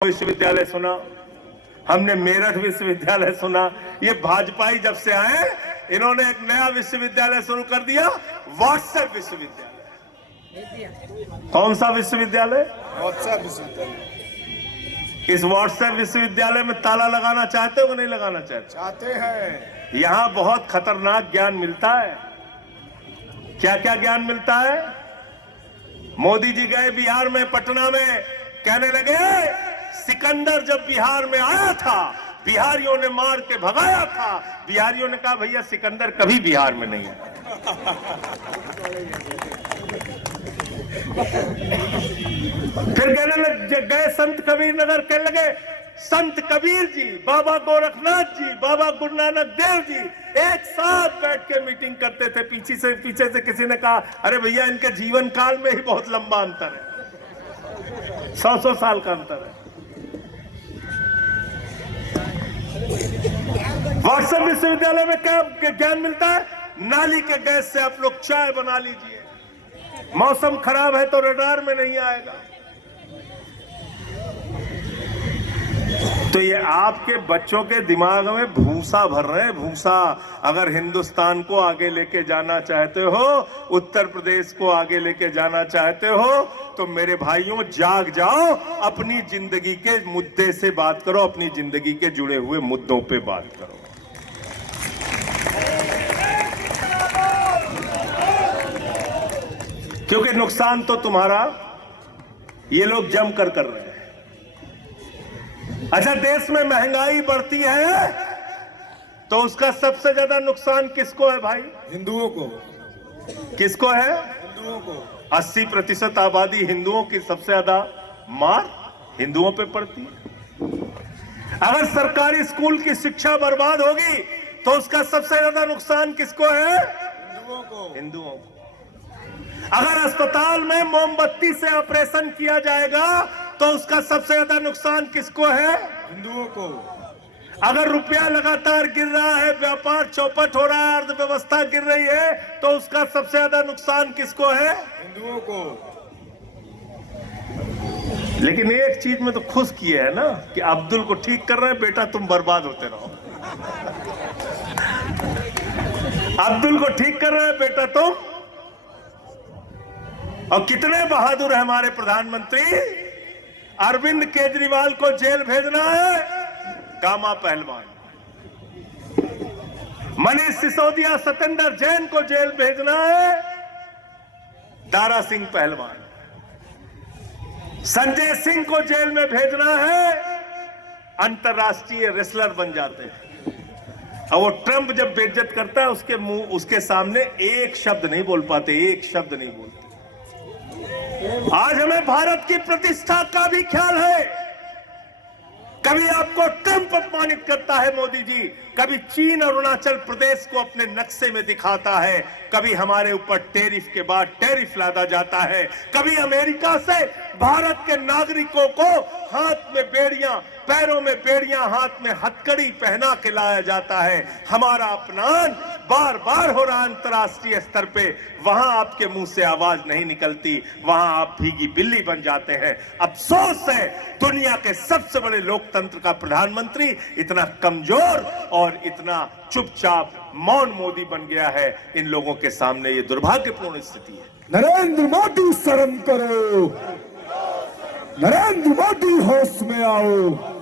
विश्वविद्यालय सुना, हमने मेरठ विश्वविद्यालय सुना। ये भाजपाई जब से आए इन्होंने एक नया विश्वविद्यालय शुरू कर दिया, व्हाट्सएप विश्वविद्यालय। कौन सा विश्वविद्यालय? व्हाट्सएप विश्वविद्यालय। इस व्हाट्सएप विश्वविद्यालय में ताला लगाना चाहते हो कि नहीं लगाना चाहते? चाहते हैं। यहां बहुत खतरनाक ज्ञान मिलता है। क्या क्या ज्ञान मिलता है? मोदी जी गए बिहार में, पटना में, कहने लगे सिकंदर जब बिहार में आया था बिहारियों ने मार के भगाया था। बिहारियों ने कहा भैया सिकंदर कभी बिहार में नहीं आया। फिर कहने लगे, गए संत कबीर नगर, कहने लगे संत कबीर जी, बाबा गोरखनाथ जी, बाबा गुरु नानक देव जी एक साथ बैठ के मीटिंग करते थे। पीछे से किसी ने कहा अरे भैया इनके जीवन काल में ही बहुत लंबा अंतर है, 100 साल का अंतर है। व्हाट्सएप विश्वविद्यालय में क्या ज्ञान मिलता है? नाली के गैस से आप लोग चाय बना लीजिए, मौसम खराब है तो रडार में नहीं आएगा। तो ये आपके बच्चों के दिमाग में भूसा भर रहे हैं, भूसा। अगर हिंदुस्तान को आगे लेके जाना चाहते हो, उत्तर प्रदेश को आगे लेके जाना चाहते हो, तो मेरे भाइयों जाग जाओ, अपनी जिंदगी के मुद्दे से बात करो, अपनी जिंदगी के जुड़े हुए मुद्दों पे बात करो। क्योंकि नुकसान तो तुम्हारा ये लोग जम कर रहे हैं। अच्छा, देश में महंगाई बढ़ती है तो उसका सबसे ज्यादा नुकसान किसको है भाई? हिंदुओं को। किसको है? हिंदुओं को। 80% आबादी हिंदुओं की, सबसे ज्यादा मार हिंदुओं पे पड़ती है। अगर सरकारी स्कूल की शिक्षा बर्बाद होगी तो उसका सबसे ज्यादा नुकसान किसको है? हिंदुओं को। हिंदुओं को। अगर अस्पताल में मोमबत्ती से ऑपरेशन किया जाएगा तो उसका सबसे ज्यादा नुकसान किसको है? हिंदुओं को। अगर रुपया लगातार गिर रहा है, व्यापार चौपट हो रहा है, अर्थव्यवस्था गिर रही है, तो उसका सबसे ज्यादा नुकसान किसको है? हिंदुओं को। लेकिन एक चीज में तो खुश किए है ना कि अब्दुल को ठीक कर रहे हैं, बेटा तुम बर्बाद होते रहो। अब्दुल को ठीक कर रहे हैं, बेटा तुम। और कितने बहादुर है हमारे प्रधानमंत्री। अरविंद केजरीवाल को जेल भेजना है, गामा पहलवान। मनीष सिसोदिया, सत्येंद्र जैन को जेल भेजना है, दारा सिंह पहलवान। संजय सिंह को जेल में भेजना है, अंतरराष्ट्रीय रेसलर बन जाते हैं। और वो ट्रंप जब बेइज्जत करता है उसके सामने एक शब्द नहीं बोल पाते, एक शब्द नहीं बोलते। आज हमें भारत की प्रतिष्ठा का भी ख्याल है। कभी आपको ट्रंप अपमानित करता है मोदी जी, कभी चीन और अरुणाचल प्रदेश को अपने नक्शे में दिखाता है, कभी हमारे ऊपर टैरिफ के बाद टैरिफ लादा जाता है, कभी अमेरिका से भारत के नागरिकों को हाथ में बेड़ियां, पैरों में बेड़ियां, हाथ में हथकड़ी पहना के लाया जाता है। हमारा अपमान बार बार हो रहा अंतर्राष्ट्रीय स्तर पे, वहां आपके मुंह से आवाज नहीं निकलती, वहां आप भीगी बिल्ली बन जाते हैं। अफसोस है दुनिया के सबसे बड़े लोकतंत्र का प्रधानमंत्री इतना कमजोर और इतना चुपचाप मौन मोदी बन गया है। इन लोगों के सामने ये दुर्भाग्यपूर्ण स्थिति है। नरेंद्र मोदी शर्म करो, नरेंद्र मोदी होश में आओ।